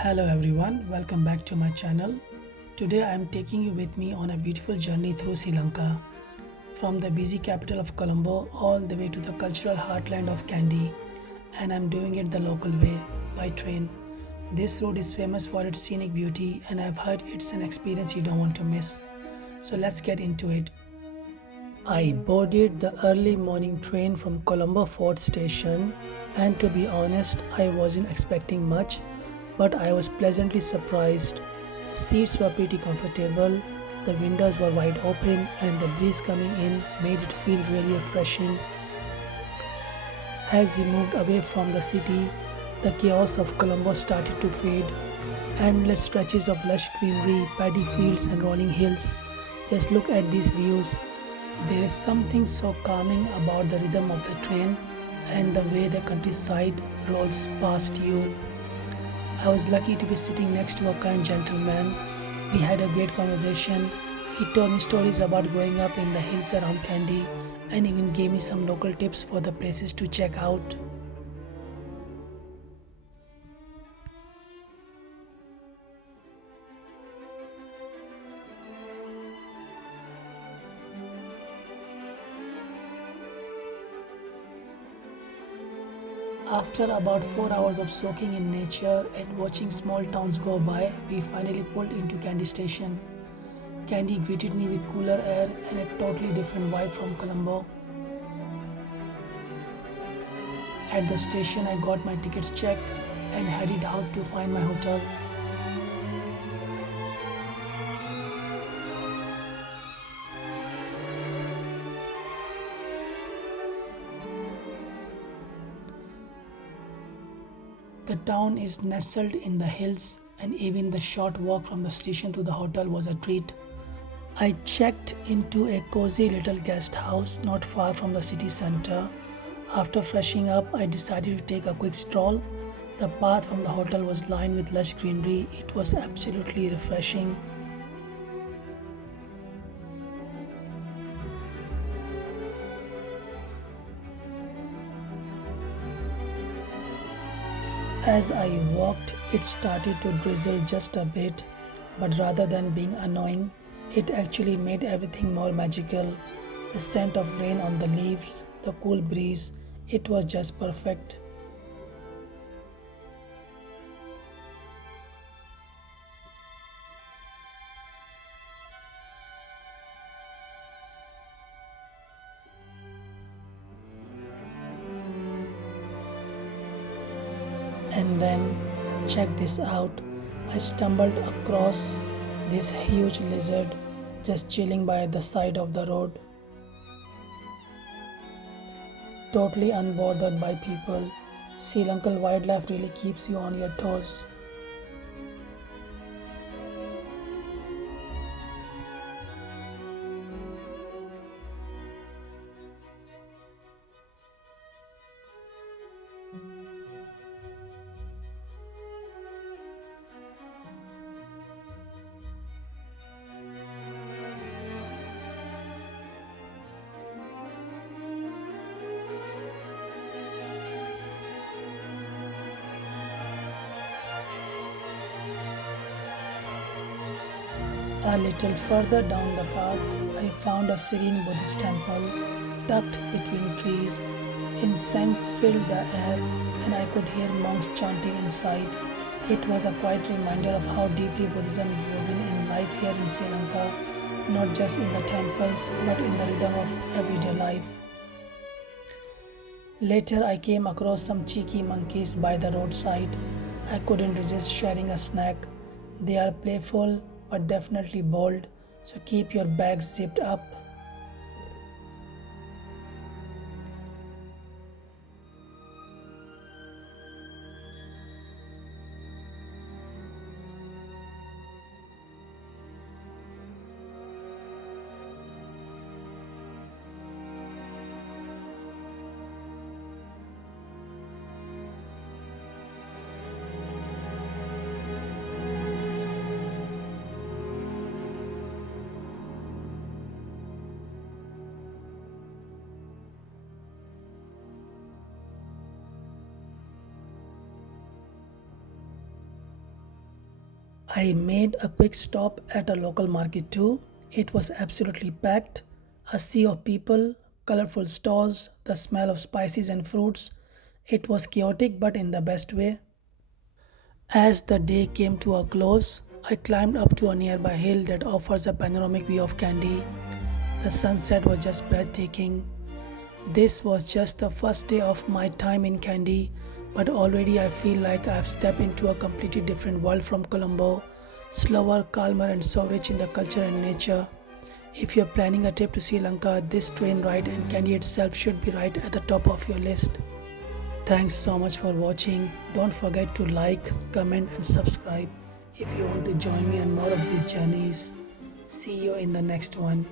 Hello everyone, welcome back to my channel. Today I am taking you with me on a beautiful journey through Sri Lanka, from the busy capital of Colombo all the way to the cultural heartland of Kandy, and I'm doing it the local way, by train. This road is famous for its scenic beauty and I've heard it's an experience you don't want to miss. So let's get into it. I boarded the early morning train from Colombo Fort Station, and to be honest, I wasn't expecting much, but I was pleasantly surprised. The seats were pretty comfortable, the windows were wide open, and the breeze coming in made it feel really refreshing. As we moved away from the city, the chaos of Colombo started to fade. Endless stretches of lush greenery, paddy fields, and rolling hills. Just look at these views. There is something so calming about the rhythm of the train and the way the countryside rolls past you. I was lucky to be sitting next to a kind gentleman. We had a great conversation. He told me stories about growing up in the hills around Kandy and even gave me some local tips for the places to check out. After about 4 hours of soaking in nature and watching small towns go by, we finally pulled into Kandy station. Kandy greeted me with cooler air and a totally different vibe from Colombo. At the station, I got my tickets checked and headed out to find my hotel. The town is nestled in the hills, and even the short walk from the station to the hotel was a treat. I checked into a cozy little guest house not far from the city center. After freshening up, I decided to take a quick stroll. The path from the hotel was lined with lush greenery. It was absolutely refreshing. As I walked, it started to drizzle just a bit, but rather than being annoying, it actually made everything more magical. The scent of rain on the leaves, the cool breeze, it was just perfect. And then, check this out, I stumbled across this huge lizard just chilling by the side of the road, totally unbothered by people. Sri Lankan wildlife really keeps you on your toes. A little further down the path, I found a serene Buddhist temple tucked between trees. Incense filled the air, and I could hear monks chanting inside. It was a quiet reminder of how deeply Buddhism is woven in life here in Sri Lanka, not just in the temples, but in the rhythm of everyday life. Later, I came across some cheeky monkeys by the roadside. I couldn't resist sharing a snack. They are playful but definitely bold, so keep your bags zipped up. I made a quick stop at a local market too. It was absolutely packed. A sea of people, colorful stalls, the smell of spices and fruits. It was chaotic but in the best way. As the day came to a close, I climbed up to a nearby hill that offers a panoramic view of Kandy. The sunset was just breathtaking. This was just the first day of my time in Kandy, but already I feel like I've stepped into a completely different world from Colombo, slower, calmer, and so rich in the culture and nature. If you're planning a trip to Sri Lanka, this train ride and Kandy itself should be right at the top of your list. Thanks so much for watching. Don't forget to like, comment, and subscribe if you want to join me on more of these journeys. See you in the next one.